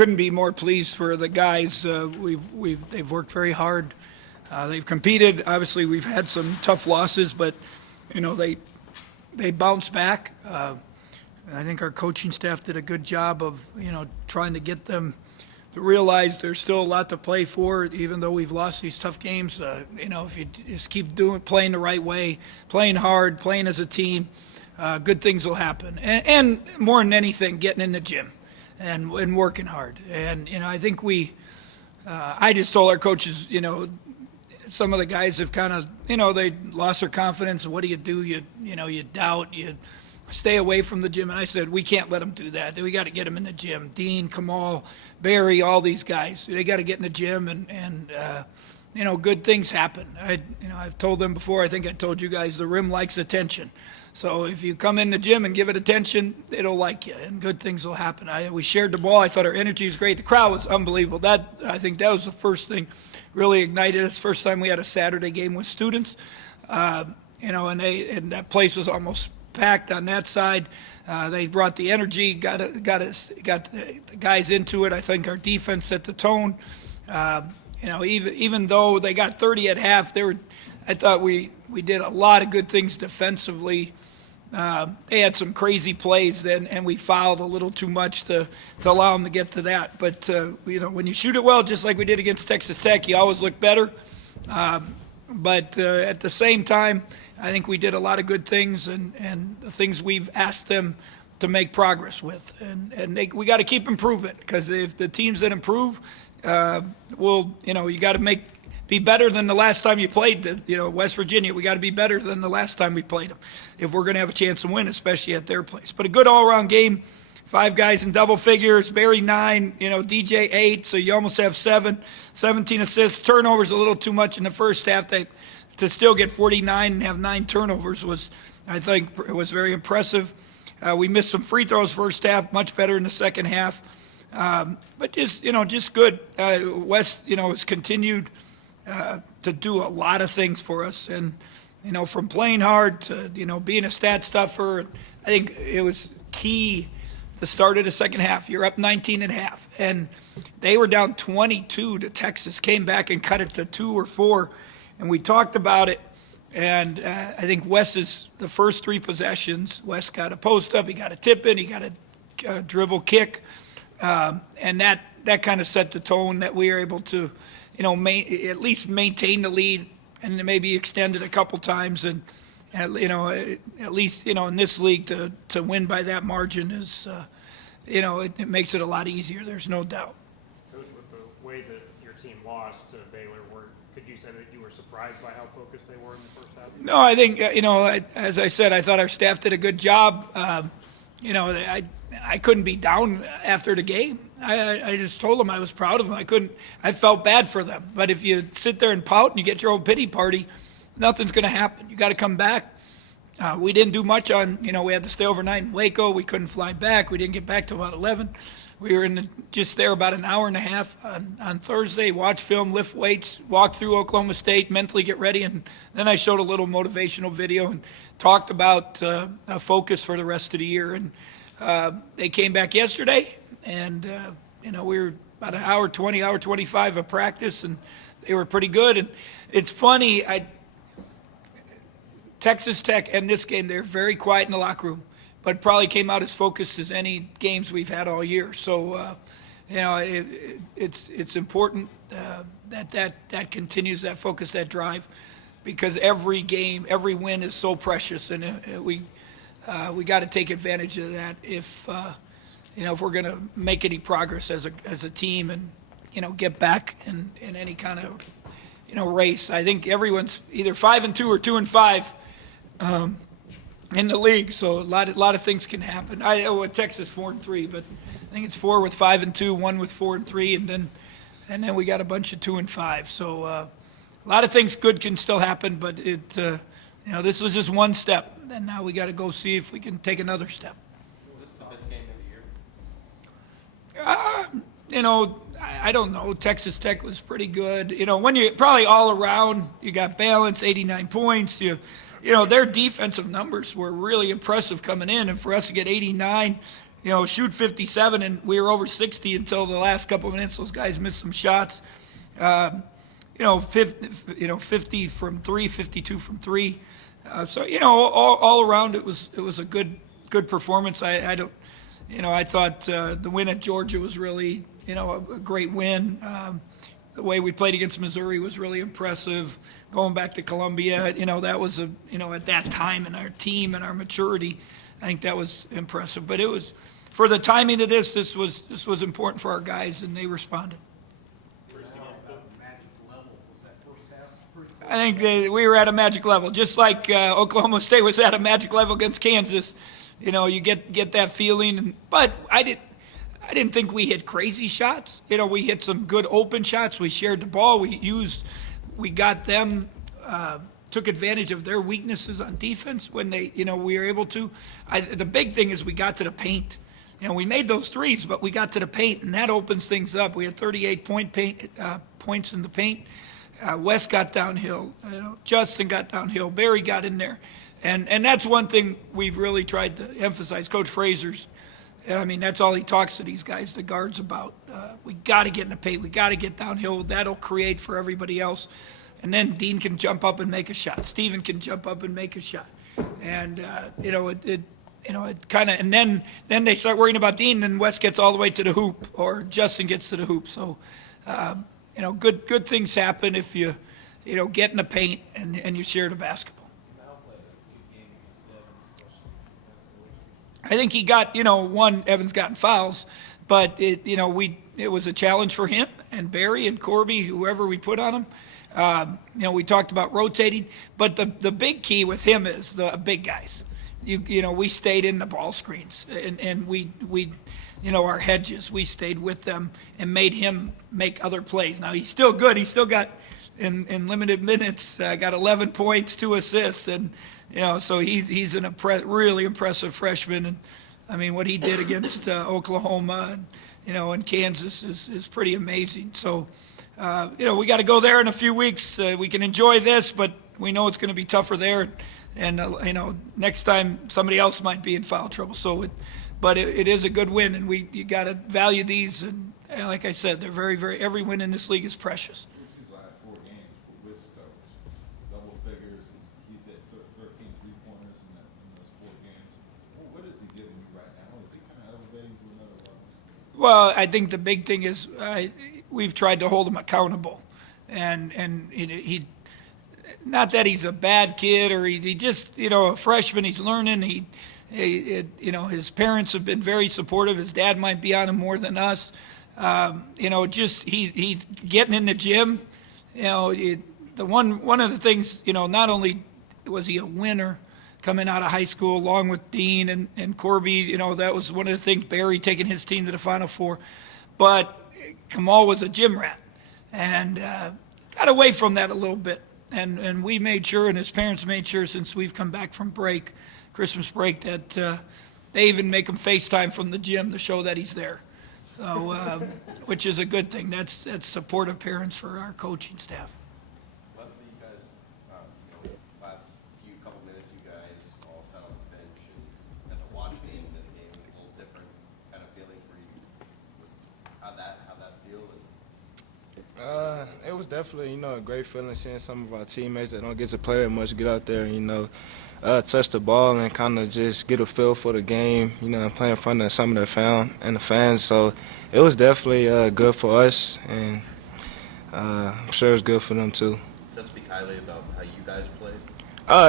couldn't be more pleased for the guys. They've worked very hard. They've competed. Obviously, we've had some tough losses, but they bounced back. I think our coaching staff did a good job of trying to get them to realize there's still a lot to play for, even though we've lost these tough games. If you just keep playing the right way, playing hard, playing as a team, good things will happen. And more than anything, getting in the gym and working hard. And I think I just told our coaches, some of the guys have kind of, they lost their confidence. What do? You doubt, you stay away from the gym. And I said, we can't let them do that. We got to get them in the gym. Dean, Kamal, Barry, all these guys, they got to get in the gym and good things happen. I've told them before, I think I told you guys, the rim likes attention. So if you come in the gym and give it attention, it'll like you, and good things will happen. We shared the ball. I thought our energy was great. The crowd was unbelievable. I think that was the first thing really ignited us. First time we had a Saturday game with students, and that place was almost packed on that side. They brought the energy, got the guys into it. I think our defense set the tone. Even though they got 30 at half, I thought we did a lot of good things defensively. They had some crazy plays then, and we fouled a little too much to allow them to get to that. But when you shoot it well, just like we did against Texas Tech, you always look better. But at the same time, I think we did a lot of good things and the things we've asked them to make progress with. And we got to keep improving, because if the teams that improve, you got to be better than the last time you played West Virginia. We got to be better than the last time we played them if we're going to have a chance to win, especially at their place. But a good all-around game. 5 guys in double figures, Barry 9, DJ 8, so you almost have 17 assists. Turnovers a little too much in the first half. To still get 49 and have 9 turnovers I think it was very impressive. We missed some free throws first half, much better in the second half. But just good. West, has continued to do a lot of things for us, and from playing hard to being a stat stuffer. I think it was key. The start of the second half, you're up 19 and a half, and they were down 22 to Texas, came back and cut it to 2 or 4, and we talked about it. And I think West's the first 3 possessions, West got a post up, he got a tip in, he got a dribble kick, and that kind of set the tone that we were able to, at least maintain the lead and maybe extend it a couple times. And at least in this league to win by that margin is, it makes it a lot easier. There's no doubt. Coach, with the way that your team lost to Baylor, could you say that you were surprised by how focused they were in the first half? No, I think as I said, I thought our staff did a good job. I couldn't be down after the game. I just told them I was proud of them. I felt bad for them. But if you sit there and pout and you get your own pity party, nothing's going to happen. You got to come back. We didn't do much on, we had to stay overnight in Waco. We couldn't fly back. We didn't get back till about 11. We were just there about an hour and a half on Thursday, watch film, lift weights, walk through Oklahoma State, mentally get ready. And then I showed a little motivational video and talked about a focus for the rest of the year. And they came back yesterday, and, we were about an hour 20, hour 25 of practice, and they were pretty good. And it's funny, Texas Tech and this game, they're very quiet in the locker room, but probably came out as focused as any games we've had all year. So, it's important that continues, that focus, that drive, because every game, every win is so precious, and we got to take advantage of that if we're going to make any progress as a team and get back in any kind of race. I think everyone's either 5-2 or 2-5. In the league, so a lot of things can happen. I know Texas 4-3, but I think it's 4 with 5-2, 1 with 4-3, and then we got a bunch of 2 and 5. So a lot of things good can still happen, but this was just one step, and now we got to go see if we can take another step. Was this the best game of the year? I don't know. Texas Tech was pretty good. When you probably all around, you got balance, 89 points. Their defensive numbers were really impressive coming in, and for us to get 89, shoot 57, and we were over 60 until the last couple of minutes. Those guys missed some shots. 50 from 3, 52 from 3. So all around it was a good performance. I thought the win at Georgia was really a great win. The way we played against Missouri was really impressive. Going back to Columbia, that was at that time in our team and our maturity, I think that was impressive. But it was for the timing of this was important for our guys, and they responded. I think we were at a magic level, just like Oklahoma State was at a magic level against Kansas. You get that feeling, but I didn't think we hit crazy shots. We hit some good open shots. We shared the ball. We got them, took advantage of their weaknesses on defense when we were able to. The big thing is we got to the paint. We made those threes, but we got to the paint, and that opens things up. We had 38 points in the paint. Wes got downhill. Justin got downhill. Barry got in there. And that's one thing we've really tried to emphasize. Coach Fraser's, that's all he talks to these guys, the guards, about. We got to get in the paint. We got to get downhill. That'll create for everybody else. And then Dean can jump up and make a shot. Steven can jump up and make a shot. And, it kind of, and then they start worrying about Dean, and Wes gets all the way to the hoop, or Justin gets to the hoop. So, good things happen if you get in the paint and you share the basketball. I think he got, Evans got in fouls, but it was a challenge for him and Barry and Corby, whoever we put on him. We talked about rotating, but the big key with him is the big guys. We stayed in the ball screens and we our hedges, we stayed with them and made him make other plays. Now he's still good. He still got in limited minutes, got 11 points, 2 assists, and so he's an really impressive freshman. And what he did against Oklahoma and Kansas is pretty amazing. So we got to go there in a few weeks. We can enjoy this, but we know it's going to be tougher there. And next time somebody else might be in foul trouble. So but it is a good win, and you got to value these. And like I said, they're very, very. Every win in this league is precious. His last 4 games with Stokes, double figures. He's at 13 3-pointers in those 4 games. What is he giving you right now? Is he kind of elevating to another level? Well, I think the big thing is we've tried to hold him accountable, and he. Not that he's a bad kid or he just a freshman. He's learning. His parents have been very supportive. His dad might be on him more than us. Just he's getting in the gym. One of the things, not only was he a winner coming out of high school along with Dean and Corby, that was one of the things, Barry taking his team to the Final Four. But Kamal was a gym rat and got away from that a little bit. And we made sure, and his parents made sure, since we've come back from Christmas break, that they even make him FaceTime from the gym to show that he's there. So, which is a good thing. That's supportive parents for our coaching staff. Wesley, you guys, last couple minutes, you guys all sat on the bench and to watch the end of the game, a little different kind of feeling for you. How'd that feel? It was definitely, a great feeling seeing some of our teammates that don't get to play that much get out there, touch the ball and kind of just get a feel for the game, and play in front of some of the fans. So it was definitely good for us, and I'm sure it was good for them too. Does that speak highly about how you guys played?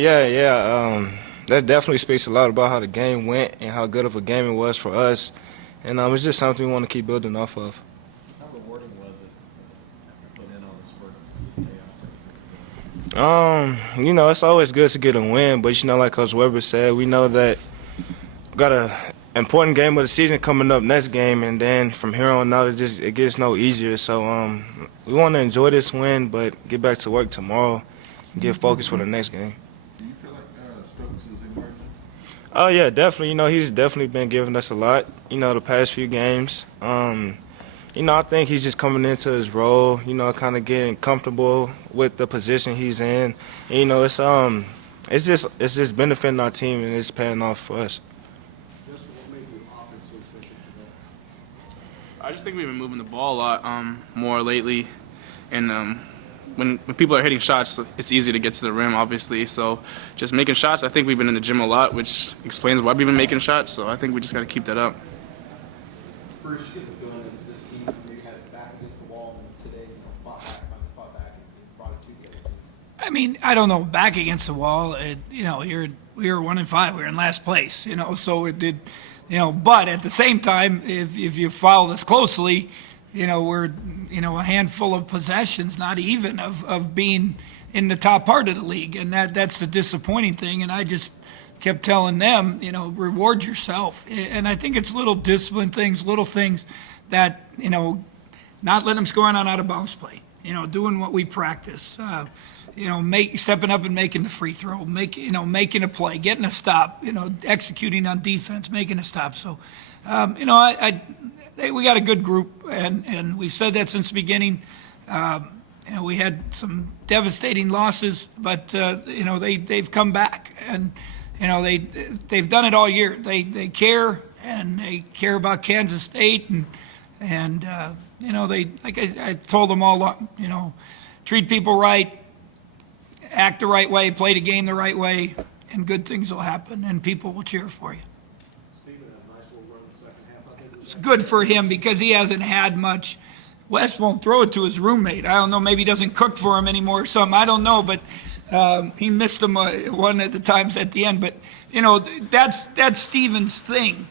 Yeah. That definitely speaks a lot about how the game went and how good of a game it was for us. And it's just something we want to keep building off of. How rewarding was it to put in on the spurt to see the payoff? It's always good to get a win, but like Coach Weber said, we know that we got an important game of the season coming up next game, and then from here on out, it gets no easier. So we want to enjoy this win, but get back to work tomorrow and get focused for the next game. Do you feel like Stokes is emerging? Oh yeah, definitely. He's definitely been giving us a lot. The past few games. I think he's just coming into his role, kind of getting comfortable with the position he's in. And, it's just benefiting our team and it's paying off for us. Just what made the offense so I just think we've been moving the ball a lot more lately, and when people are hitting shots, it's easy to get to the rim, obviously. So just making shots, I think we've been in the gym a lot, which explains why we've been making shots. So I think we just got to keep that up. Bruce, you get the feeling that this team maybe had its back against the wall, and today, fought back and brought it to the other team. I mean, I don't know, back against the wall, we were 1-5, we were in last place, so it did, but at the same time, if you follow this closely, we're, a handful of possessions, not even of being in the top part of the league. And that's the disappointing thing. And I just kept telling them, reward yourself. And I think it's little discipline things, little things that, not letting them score on out of bounds play, doing what we practice, stepping up and making the free throw, making a play, getting a stop, executing on defense, making a stop. So, we got a good group, and we've said that since the beginning. We had some devastating losses, but they've come back, and they've done it all year. They care, and they care about Kansas State, and they, like I told them all along, treat people right, act the right way, play the game the right way, and good things will happen, and people will cheer for you. It's good for him because he hasn't had much. Wes won't throw it to his roommate. I don't know, maybe he doesn't cook for him anymore or something. I don't know, but he missed him one of the times at the end. But, that's Steven's thing.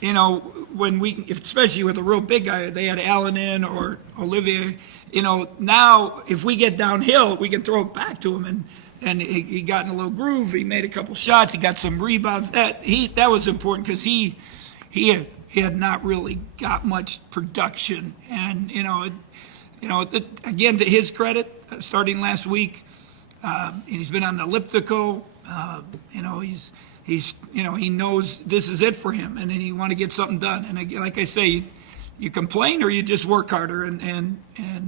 When especially with a real big guy, they had Allen in or Olivier, now if we get downhill, we can throw it back to him. And he got in a little groove. He made a couple shots. He got some rebounds. That was important because he had not really got much production. And, again, to his credit, starting last week, he's been on the elliptical. He knows this is it for him, and then he want to get something done. And like I say, you complain or you just work harder, and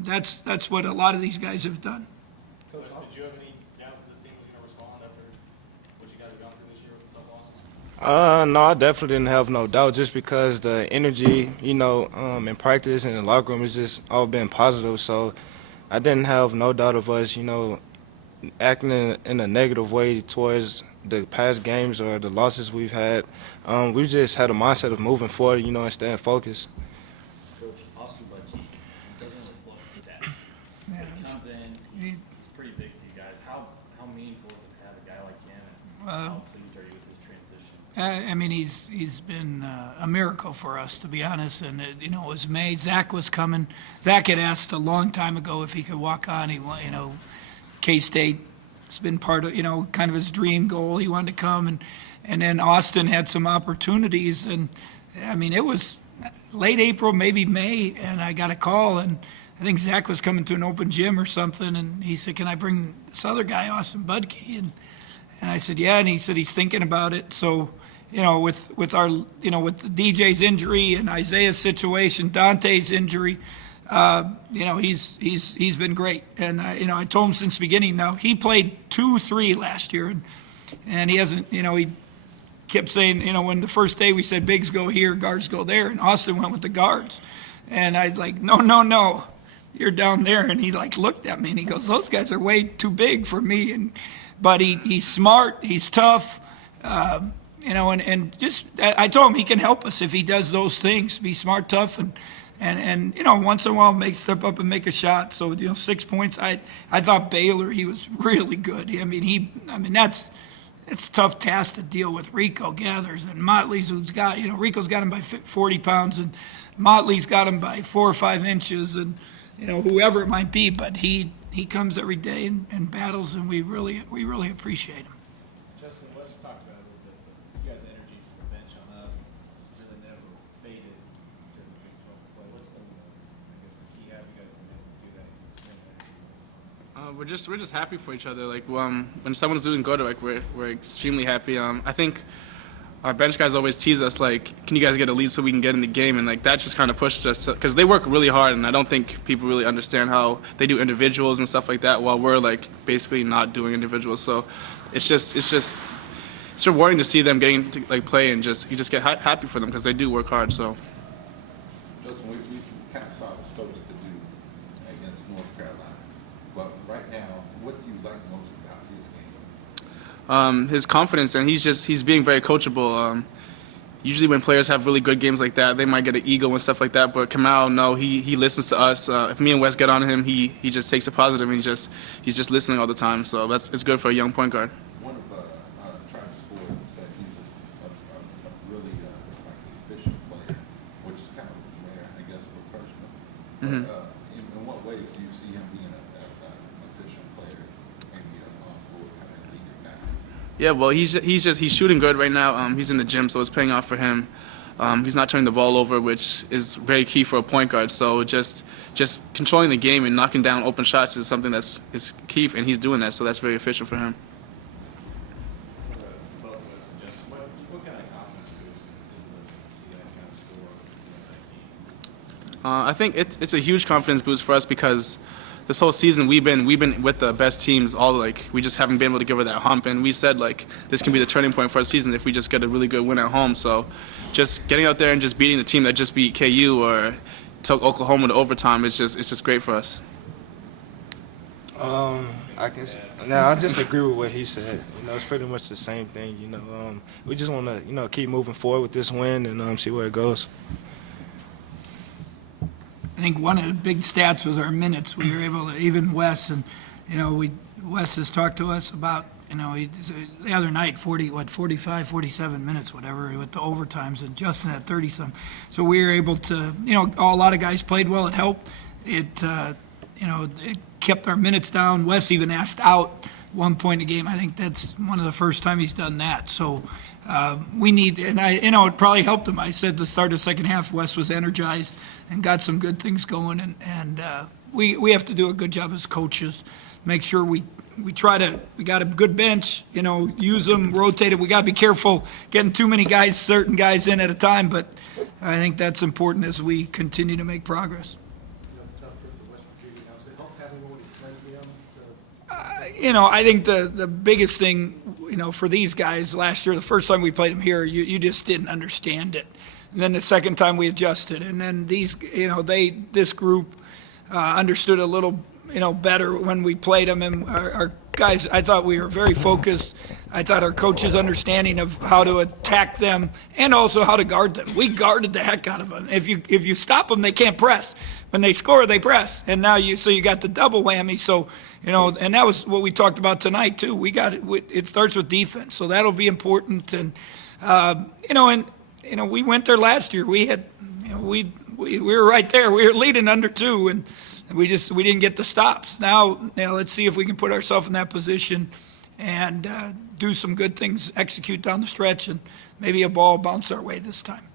that's what a lot of these guys have done. Coach, did you have any doubt that this team was going to respond after what you guys have gone through this year with the tough losses? No, I definitely didn't have no doubt just because the energy, in practice and in the locker room has just all been positive. So I didn't have no doubt of us, acting in a negative way towards the past games or the losses we've had. We just had a mindset of moving forward, and staying focused. Coach, Austin Budgie doesn't really float the stat. Yeah. He comes in, it's pretty big for you guys. How meaningful is it to have a guy like him, and how pleased are you with his transition? I mean, he's been a miracle for us, to be honest. And it was made. Zach was coming. Zach had asked a long time ago if he could walk on. K-State has been part of kind of his dream goal. He wanted to come, and then Austin had some opportunities. And I mean, it was late April, maybe May, and I got a call, and I think Zach was coming to an open gym or something, and he said, "Can I bring this other guy, Austin Budke?" And I said, "Yeah," and he said he's thinking about it. So, with our, with the DJ's injury and Isaiah's situation, Dante's injury, he's been great. And I told him since the beginning. Now he played 2-3 last year, and he hasn't. He kept saying, when the first day we said bigs go here, guards go there, and Austin went with the guards, and I was like, no. You're down there. And he looked at me and he goes, those guys are way too big for me. But he's smart, he's tough, and just, I told him he can help us if he does those things, be smart, tough, and once in a while step up and make a shot. So, 6 points. I thought Baylor, he was really good. It's a tough task to deal with. Rico Gathers and Motley's, who's got, Rico's got him by 40 pounds and Motley's got him by 4 or 5 inches, and whoever it might be, but he comes every day and battles, and we really appreciate him. Justin, let's talk about it a little bit. But you guys' energy from the bench on up, it's really never faded during the Big 12 play. What's been, the key? How have you guys been able to do that? Same energy? We're just happy for each other. When someone's doing good, we're extremely happy. I think our bench guys always tease us, can you guys get a lead so we can get in the game? And that just kind of pushes us, because they work really hard, and I don't think people really understand how they do individuals and stuff like that, while we're basically not doing individuals. So it's rewarding to see them getting to play, and you just get happy for them because they do work hard. So Justin, Stokes to do against North Carolina. But right now, what do you like most about his game? His confidence, and he's being very coachable. Usually when players have really good games like that, they might get an ego and stuff like that. But Kamal, no, he listens to us. If me and Wes get on him, he just takes it positive, and he's just listening all the time. So it's good for a young point guard. One of Travis Ford said he's a really like efficient player, which is kind of rare, I guess, for freshmen. But, in what ways do you see him being an efficient player and be an on-floor kind of leader guy? Yeah, well, he's shooting good right now. He's in the gym, so it's paying off for him. He's not turning the ball over, which is very key for a point guard. So just controlling the game and knocking down open shots is something is key, and he's doing that. So that's very efficient for him. Both of us suggest what kind of confidence boost is this to see that kind of score in that game? I think it's a huge confidence boost for us because this whole season we've been with the best teams. We just haven't been able to give her that hump, and we said this can be the turning point for our season if we just get a really good win at home. So just getting out there and just beating the team that just beat KU or took Oklahoma to overtime is just great for us. I just agree with what he said. It's pretty much the same thing. We just want to keep moving forward with this win and see where it goes. I think one of the big stats was our minutes. We were able to, even Wes, and Wes has talked to us about, the other night, 45, 47 minutes, whatever, with the overtimes, and Justin at 30-some. So we were able to, a lot of guys played well. It helped. It kept our minutes down. Wes even asked out one point a game. I think that's one of the first time he's done that. So we need, and it probably helped him. I said the start of the second half, Wes was energized and got some good things going, and we have to do a good job as coaches, make sure we got a good bench, use them, rotate it. We got to be careful getting too many guys, certain guys in at a time, but I think that's important as we continue to make progress. I think the biggest thing, for these guys last year, the first time we played them here, you just didn't understand it. And then the second time we adjusted. And then this group understood a little, better when we played them. And our guys, I thought we were very focused. I thought our coaches' understanding of how to attack them and also how to guard them. We guarded the heck out of them. If you stop them, they can't press. When they score, they press. And now you got the double whammy. So, and that was what we talked about tonight too. It starts with defense. So that'll be important. And, we went there last year. We had, we were right there. We were leading under 2 and we didn't get the stops. Now, let's see if we can put ourselves in that position and do some good things, execute down the stretch, and maybe a ball bounce our way this time.